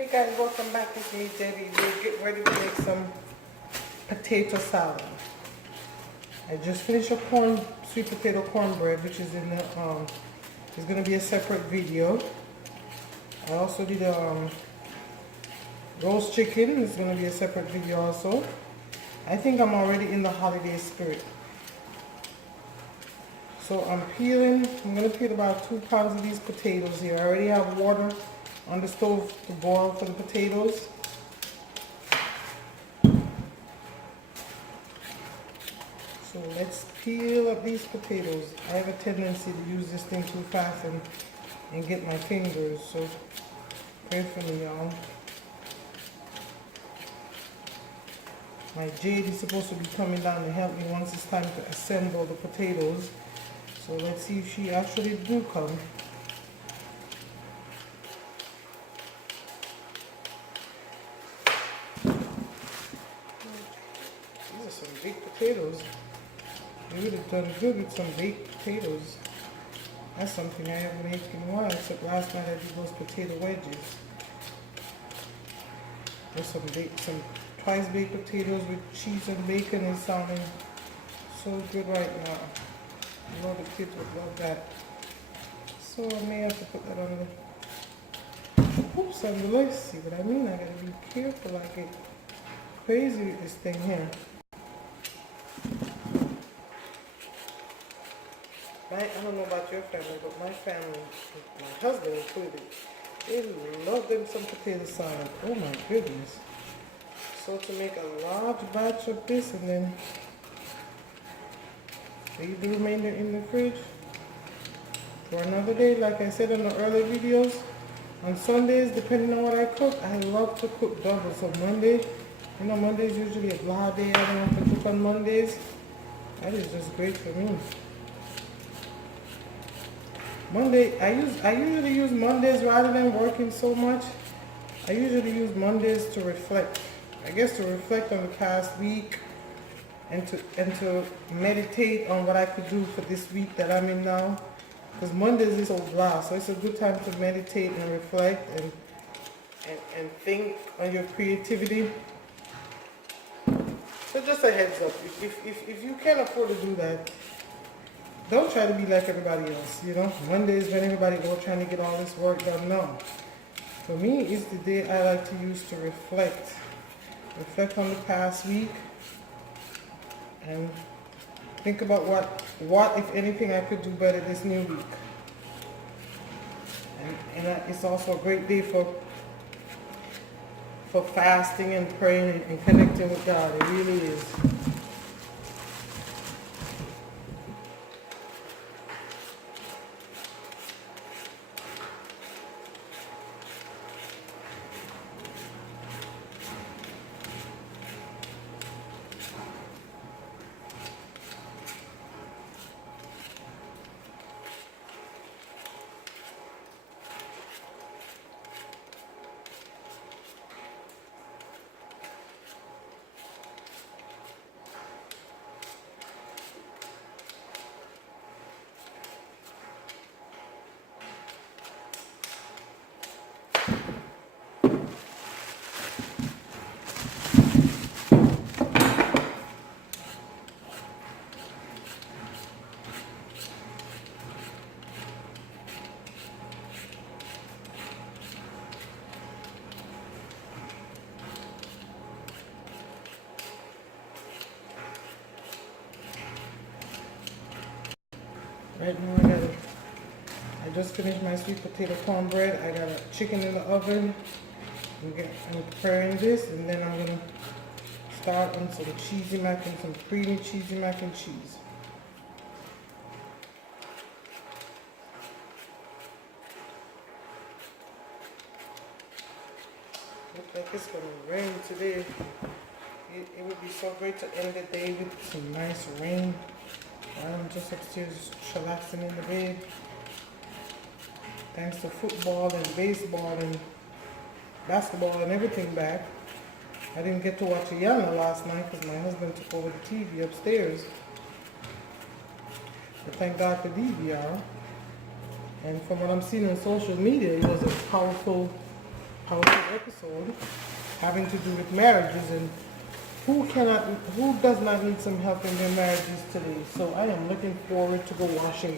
Hey guys, welcome back with me, Debbie. We're getting ready to make some potato salad. I just finished a sweet potato cornbread, which is in the it's gonna be a separate video. I also did roast chicken. It's gonna be a separate video also. I think I'm already in the holiday spirit. So I'm gonna peel about 2 pounds of these potatoes here. I already have water on the stove to boil for the potatoes. So let's peel up these potatoes. I have a tendency to use this thing too fast and get my fingers, so pray for me, y'all. My Jade is supposed to be coming down to help me once it's time to assemble the potatoes. So let's see if she actually do come. These are some big potatoes. You would have done good with some baked potatoes. That's something I haven't made in a while, except last night I did those potato wedges. There's some twice baked potatoes with cheese and bacon is sounding so good right now. I know the kids would love that. So I may have to put that on the oops on the list. See what I mean? I gotta be careful. I get crazy with this thing here. I don't know about your family, but my family, my husband included, they love them some potato salad. Oh my goodness. So to make a large batch of this and then leave the remainder in the fridge for another day. Like I said in the earlier videos, on Sundays, depending on what I cook, I love to cook double. So Monday, you know, Monday is usually a blah day. I don't have to cook on Mondays. That is just great for me. Monday, I usually use Mondays rather than working so much. I usually use Mondays to reflect. I guess to reflect on the past week and to meditate on what I could do for this week that I'm in now. Because Mondays is so blah, so it's a good time to meditate and reflect and think on your creativity. So just a heads up, if you can't afford to do that, don't try to be like everybody else, you know. Mondays when everybody go trying to get all this work done. No. For me, it's the day I like to use to reflect. Reflect on the past week and think about what if anything I could do better this new week. And it's also a great day for fasting and praying and connecting with God. It really is. Right now I just finished my sweet potato cornbread. I got a chicken in the oven. I'm preparing this, and then I'm gonna start on some cheesy mac and some creamy cheesy mac and cheese. Looks like it's gonna rain today. It would be so great to end the day with some nice rain. I'm just upstairs chillaxing in the bed. Thanks to football and baseball and basketball and everything back. I didn't get to watch Ayana last night because my husband took over the TV upstairs. But thank God for DVR. And from what I'm seeing on social media, it was a powerful powerful episode having to do with marriages and who does not need some help in their marriages today. So I am looking forward to go washing.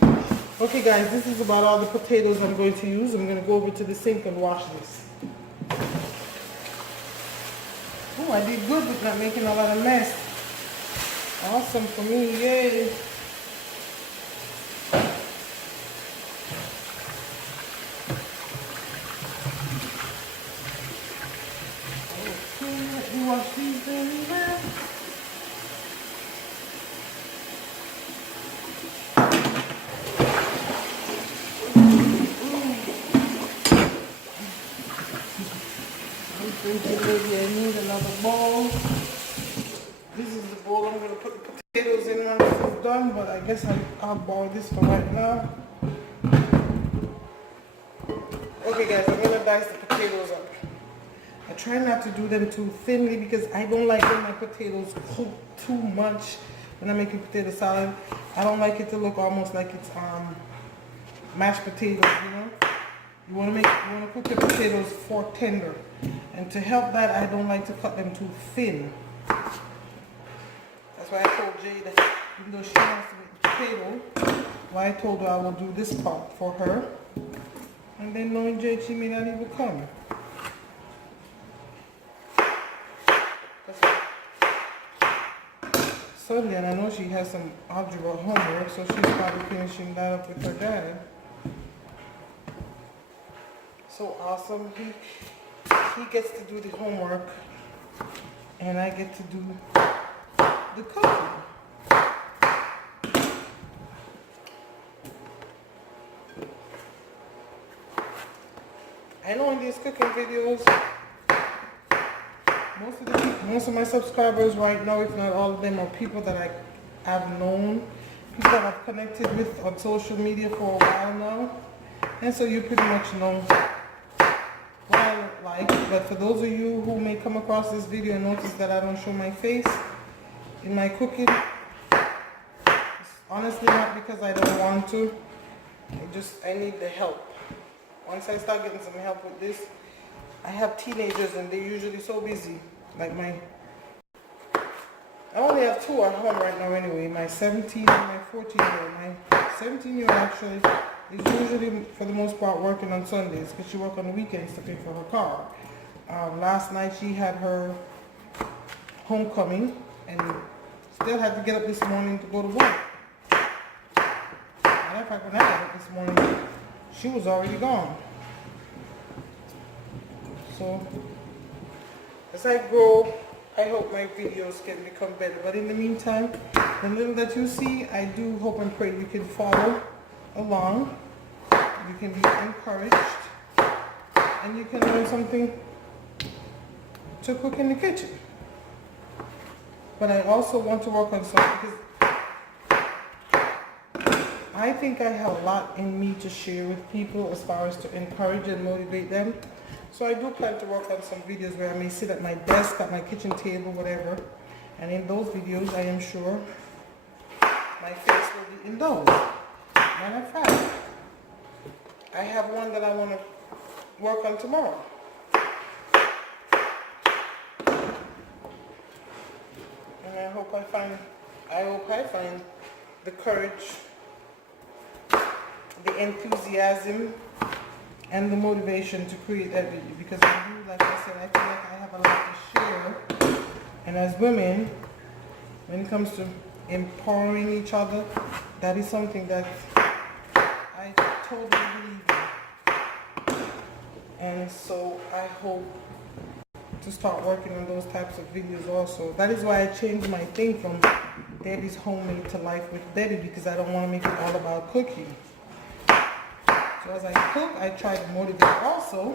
Okay guys, this is about all the potatoes I'm going to use. I'm going to go over to the sink and wash this. Oh, I did good with not making a lot of mess. Awesome for me, yay. Okay, let me wash these things now. I'm thinking maybe I need another bowl. This is the bowl I'm going to put the potatoes in when it's done, but I guess I'll borrow this for right now. Okay guys, I'm going to dice the potatoes up. I try not to do them too thinly because I don't like when my potatoes cook too much when I'm making potato salad. I don't like it to look almost like it's mashed potatoes, you know. You want to cook the potatoes fork tender. And to help that, I don't like to cut them too thin. That's why I told Jay that even though she wants to make the potato, why I told her I will do this part for her. And then knowing Jay, she may not even come. Sunday, and I know she has some algebra homework, so she's probably finishing that up with her dad. So awesome. He gets to do the homework, and I get to do the cooking. I know in these cooking videos, most of my subscribers right now, if not all of them, are people that I have known, people that I've connected with on social media for a while now. And so you pretty much know what I look like. But for those of you who may come across this video and notice that I don't show my face in my cooking, it's honestly not because I don't want to. I need the help. Once I start getting some help with this, I have teenagers and they're usually so busy. Like I only have two at home right now anyway, my 17 and my 14-year-old. My 17-year-old actually is usually, for the most part, working on Sundays because she works on the weekends to pay for her car. Last night she had her homecoming and still had to get up this morning to go to work. Matter of fact, when I got up this morning, she was already gone. So as I grow, I hope my videos can become better. But in the meantime, the little that you see, I do hope and pray you can follow along. You can be encouraged. And you can learn something to cook in the kitchen. But I also want to work on something because I think I have a lot in me to share with people as far as to encourage and motivate them. So I do plan to work on some videos where I may sit at my desk, at my kitchen table, whatever. And in those videos, I am sure my face will be in those. Matter of fact, I have one that I want to work on tomorrow. And I hope I find the courage, the enthusiasm, and the motivation to create that video, because I do, like I said, I feel like I have a lot to share. And as women, when it comes to empowering each other, that is something that I totally believe in. And so I hope to start working on those types of videos also. That is why I changed my thing from Debbie's Homemade to Life with Debbie, because I don't want to make it all about cooking. So as I cook, I try to motivate also,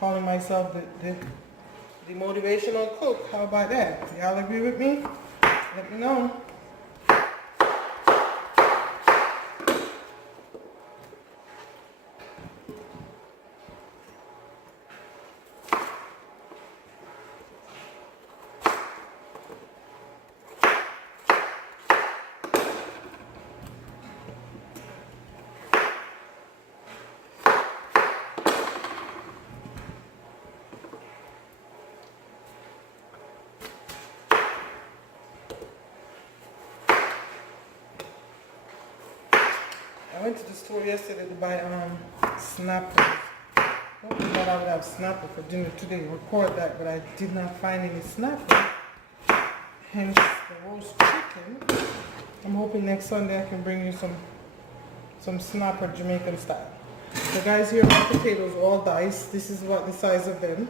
calling myself the motivational cook. How about that? Y'all agree with me? Let me know. went to the store yesterday to buy snappers. Hoping that I would have snapper for dinner today. Record that, but I did not find any snapper. Hence the roast chicken. I'm hoping next Sunday I can bring you some snapper Jamaican style. So guys, here are my potatoes all diced. This is what the size of them.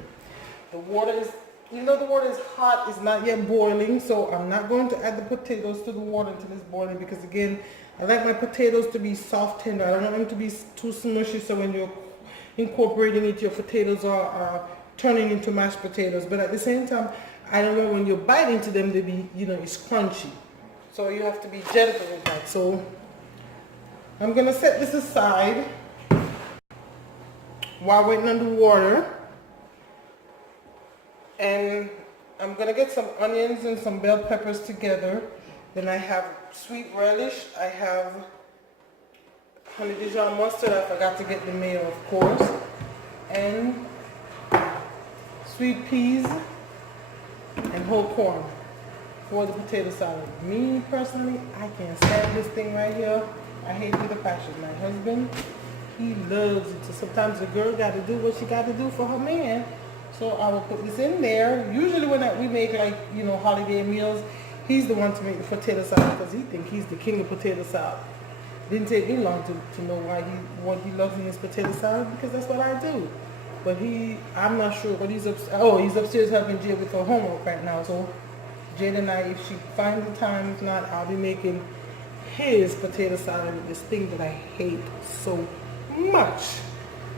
The water is, even though the water is hot, it's not yet boiling, so I'm not going to add the potatoes to the water until it's boiling, because again, I like my potatoes to be soft tender. I don't want them to be too smushy, so when you're incorporating it, your potatoes are turning into mashed potatoes. But at the same time, I don't want when you bite into them to be, you know, it's crunchy. So you have to be gentle with that. So I'm gonna set this aside while waiting on the water. And I'm gonna get some onions and some bell peppers together. Then I have sweet relish. I have honey Dijon mustard. I forgot to get the mayo, of course. And sweet peas and whole corn for the potato salad. Me personally, I can't stand this thing right here. I hate it with a passion. My husband, he loves it. So sometimes the girl got to do what she got to do for her man. So I will put this in there. Usually when we make, like, you know, holiday meals, he's the one to make the potato salad because he thinks he's the king of potato salad. Didn't take me long to know what he loves in his potato salad, because that's what I do. But I'm not sure, but he's upstairs helping Jade with her homework right now. So Jade and I, if she finds the time, if not, I'll be making his potato salad with this thing that I hate so much.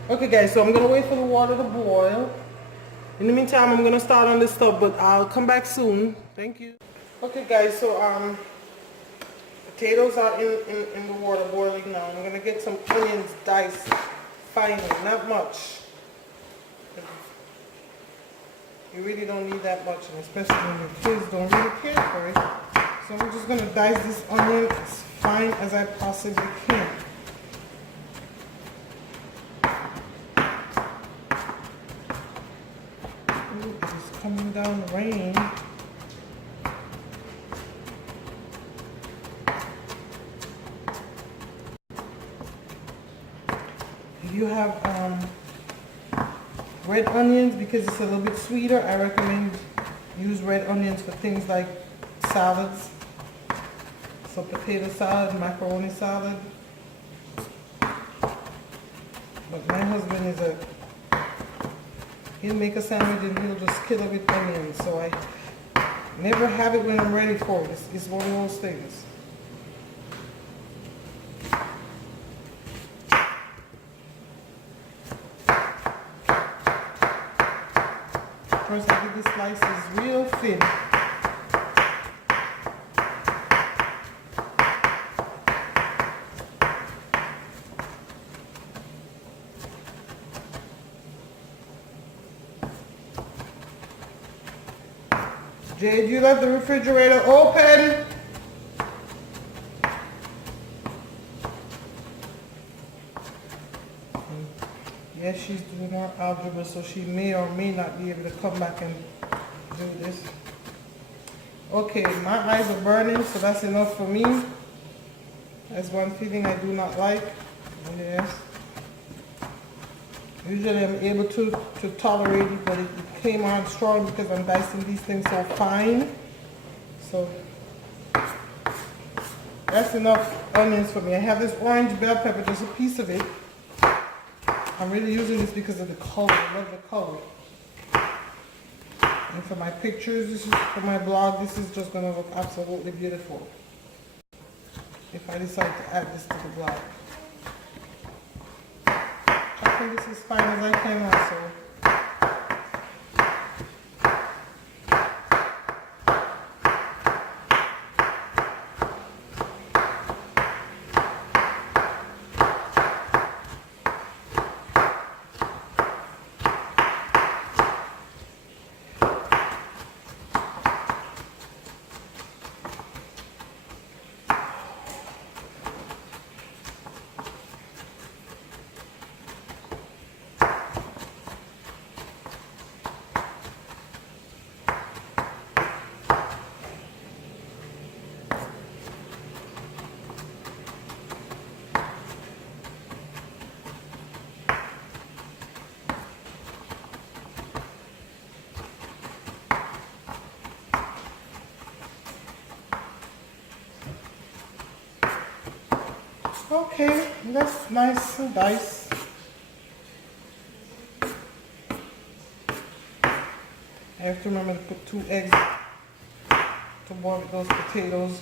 Okay guys, so I'm gonna wait for the water to boil. In the meantime, I'm gonna start on this stuff, but I'll come back soon. Thank you. Okay guys, so potatoes are in the water boiling now. I'm gonna get some onions diced finely, not much. You really don't need that much, and especially when your kids don't really care for it. So I'm just gonna dice this onion as fine as I possibly can. Ooh, it's coming down rain. If you have red onions, because it's a little bit sweeter, I recommend use red onions for things like salads. So potato salad, macaroni salad. But my husband he'll make a sandwich and he'll just kill it with onions. So I never have it when I'm ready for it. It's one of those things. First I get the slices real thin. Jade, you left the refrigerator open. Yes, she's doing her algebra, so she may or may not be able to come back and do this. Okay, my eyes are burning, so that's enough for me. That's one feeling I do not like. Yes. Usually I'm able to tolerate it, but it came on strong because I'm dicing these things so fine. So that's enough onions for me. I have this orange bell pepper, just a piece of it. I'm really using this because of the color. I love the color. And for my pictures, this is for my blog, this is just going to look absolutely beautiful if I decide to add this to the blog. I think this is fine as I can also. Okay, that's nice and nice. I have to remember to put 2 eggs to boil those potatoes.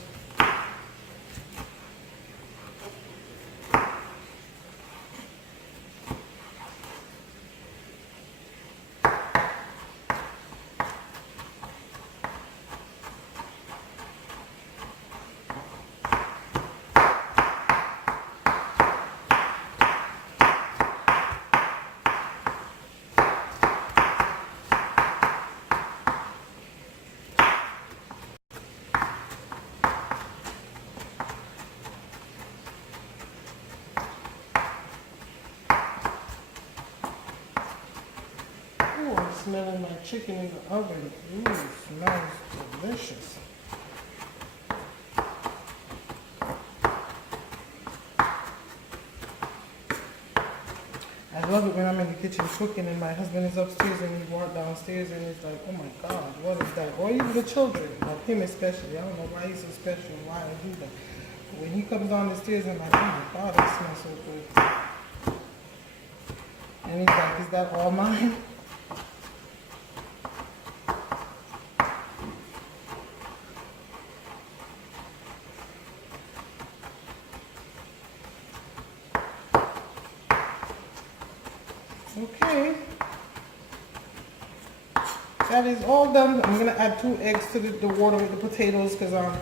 Ooh, I'm smelling my chicken in the oven. Ooh, it smells delicious. I love it when I'm in the kitchen cooking and my husband is upstairs and he walks downstairs and he's like, oh my God, what is that? Or even the children, well, him especially. I don't know why he's so special and why I do that. But when he comes down the stairs, I'm like, oh my God, that smells so good. And he's like, is that all mine? Okay, that is all done. I'm gonna add 2 eggs to the water with the potatoes because it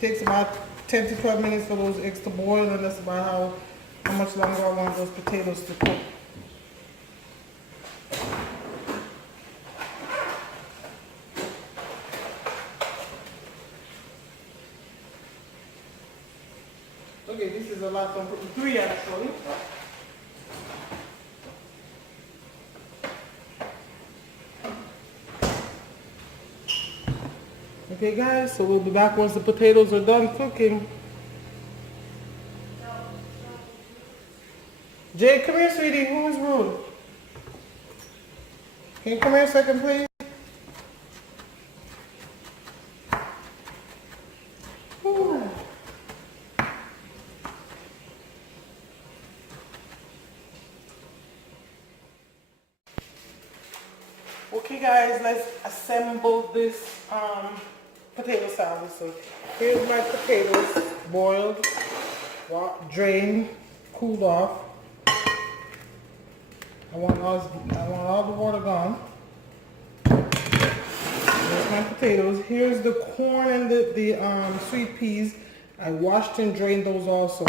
takes about 10 to 12 minutes for those eggs to boil, and that's about how much longer I want those potatoes to cook. Okay, this is a lot, so I'm putting 3 actually. Okay guys, so we'll be back once the potatoes are done cooking. Jay, come here, sweetie. Who is rude? Can you come here a second, please? Ooh. Okay guys, let's assemble this potato salad. So here's my potatoes, boiled, drained, cooled off. I want all the water gone. Here's my potatoes. Here's the corn and the sweet peas. I washed and drained those also.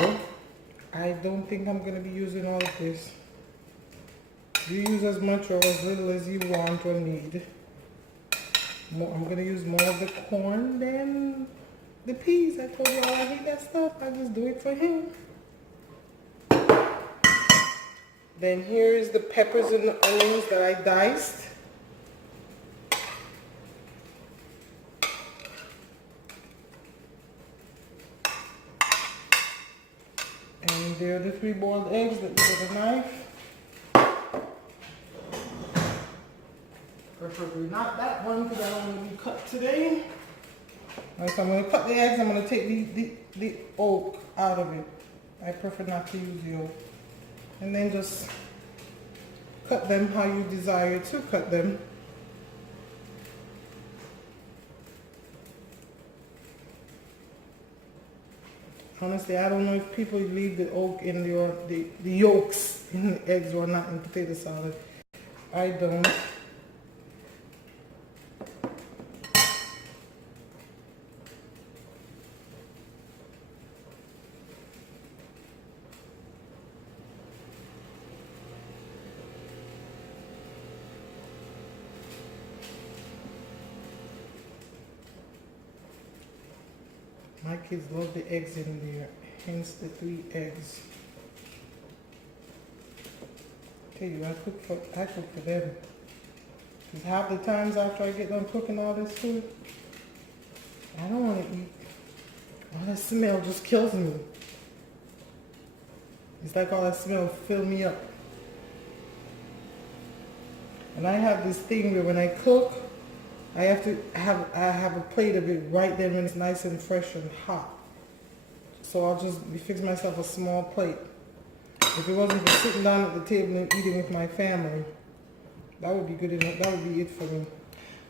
I don't think I'm gonna be using all of this. You use as much or as little as you want or need. I'm gonna use more of the corn than the peas. I told y'all I hate that stuff. I just do it for him. Then here is the peppers and the onions that I diced. And there are the 3 boiled eggs that you with a knife. Preferably not that one because I don't want to be cut today. Right, so I'm going to cut the eggs. I'm going to take the yolk out of it. I prefer not to use the yolk. And then just cut them how you desire to cut them. Honestly, I don't know if people leave the yolk in the yolks in the eggs or not in potato salad. I don't. My kids love the eggs in there, hence the 3 eggs. Tell you, I cook for them. Because half the times after I get done cooking all this food, I don't want to eat. All that smell just kills me. It's like all that smell fill me up. And I have this thing where when I cook, I have a plate of it right there when it's nice and fresh and hot. so I'll just fix myself a small plate. If it wasn't for sitting down at the table and eating with my family, that would be good enough. That would be it for me.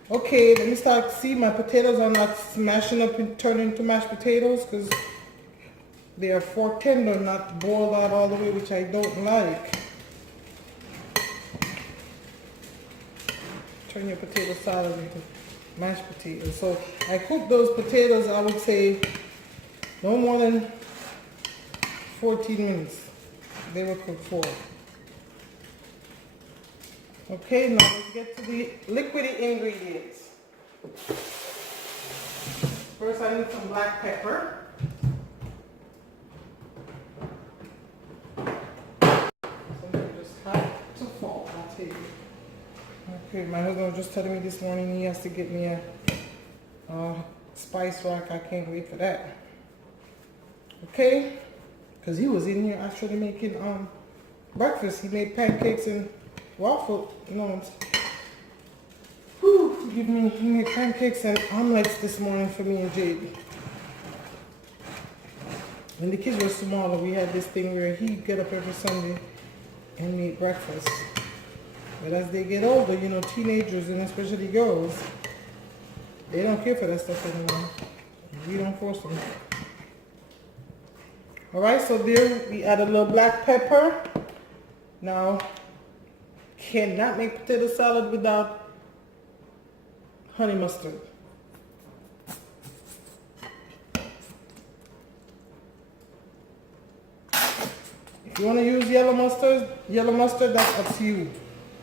Okay, let me start. See, my potatoes are not smashing up and turning into mashed potatoes because they are fork tender, not boiled out all the way, which I don't like. Turn your potato salad into mashed potatoes. So I cooked those potatoes, I would say, no more than 14 minutes. They were cooked for. Okay, now let's get to the liquidy ingredients. First, I need some black pepper. Something just had to fall, I'll tell you. Okay, my husband was just telling me this morning he has to get me a spice rack. I can't wait for that. Okay, because he was in here actually making breakfast. He made pancakes and waffle, you know. Whew, forgive me. He made pancakes and omelets this morning for me and Jade. When the kids were smaller, we had this thing where he'd get up every Sunday and make breakfast. But as they get older, you know, teenagers and especially girls, they don't care for that stuff anymore. We don't force them. Alright, so there we add a little black pepper. Now, cannot make potato salad without honey mustard. If you want to use yellow mustard, that's up to you.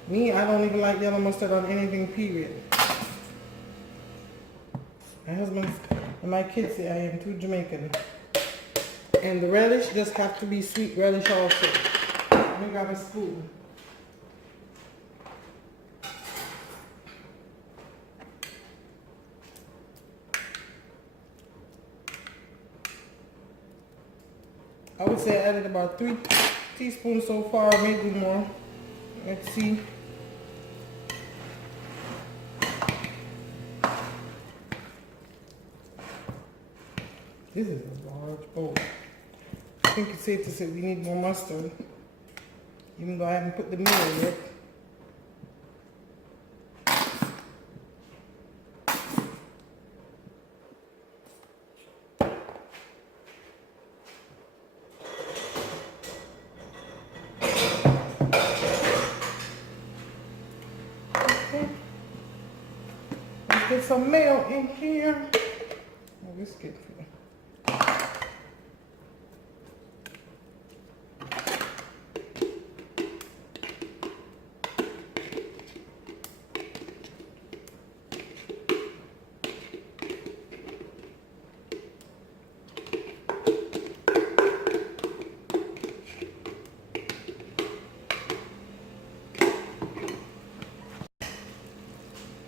Me, I don't even like yellow mustard on anything, period. My husband and my kids say I am too Jamaican. And the relish just have to be sweet relish also. Let me grab a spoon. I would say I added about 3 teaspoons so far, maybe more. Let's see. This is a large bowl. I think it's safe to say we need more mustard, even though I haven't put the meal yet. Okay. Let's get some mayo in here. Oh, this good for you.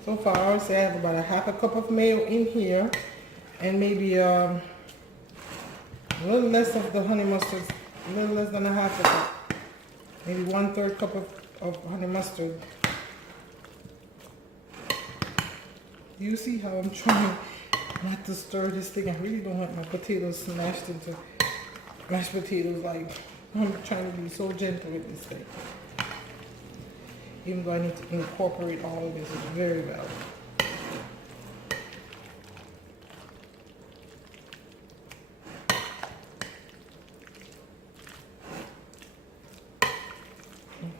So far, I would say I have about a half a cup of mayo in here, and maybe a little less of the honey mustard, a little less than a half a cup, maybe 1/3 cup of honey mustard. You see how I'm trying not to stir this thing? I really don't want my potatoes smashed into mashed potatoes. Like, I'm trying to be so gentle with this thing. Even though I need to incorporate all of this, it's very valid.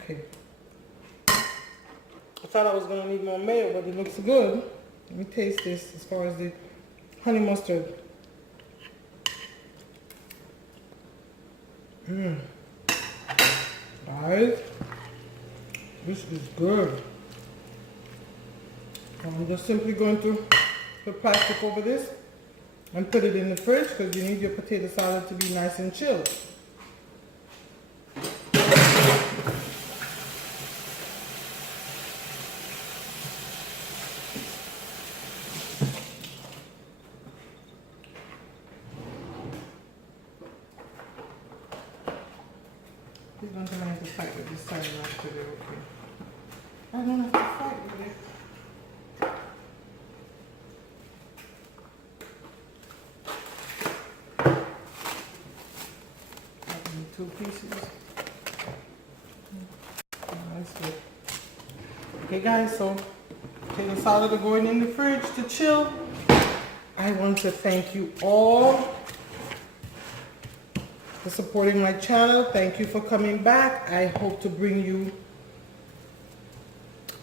Okay. I thought I was going to need more mayo, but it looks good. Let me taste this as far as the honey mustard. Guys, this is good. I'm just simply going to put plastic over this and put it in the fridge because you need your potato salad to be nice and chilled. Please don't tell me I have to fight with this side after it, okay? I don't have to fight with it. 2 pieces. Nice fit. Okay guys, so potato salad are going in the fridge to chill. I want to thank you all for supporting my channel. Thank you for coming back. I hope to bring you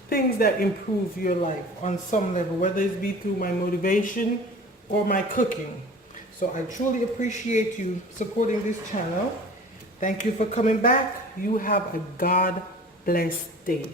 things that improve your life on some level, whether it be through my motivation or my cooking. So I truly appreciate you supporting this channel. Thank you for coming back. You have a God blessed day.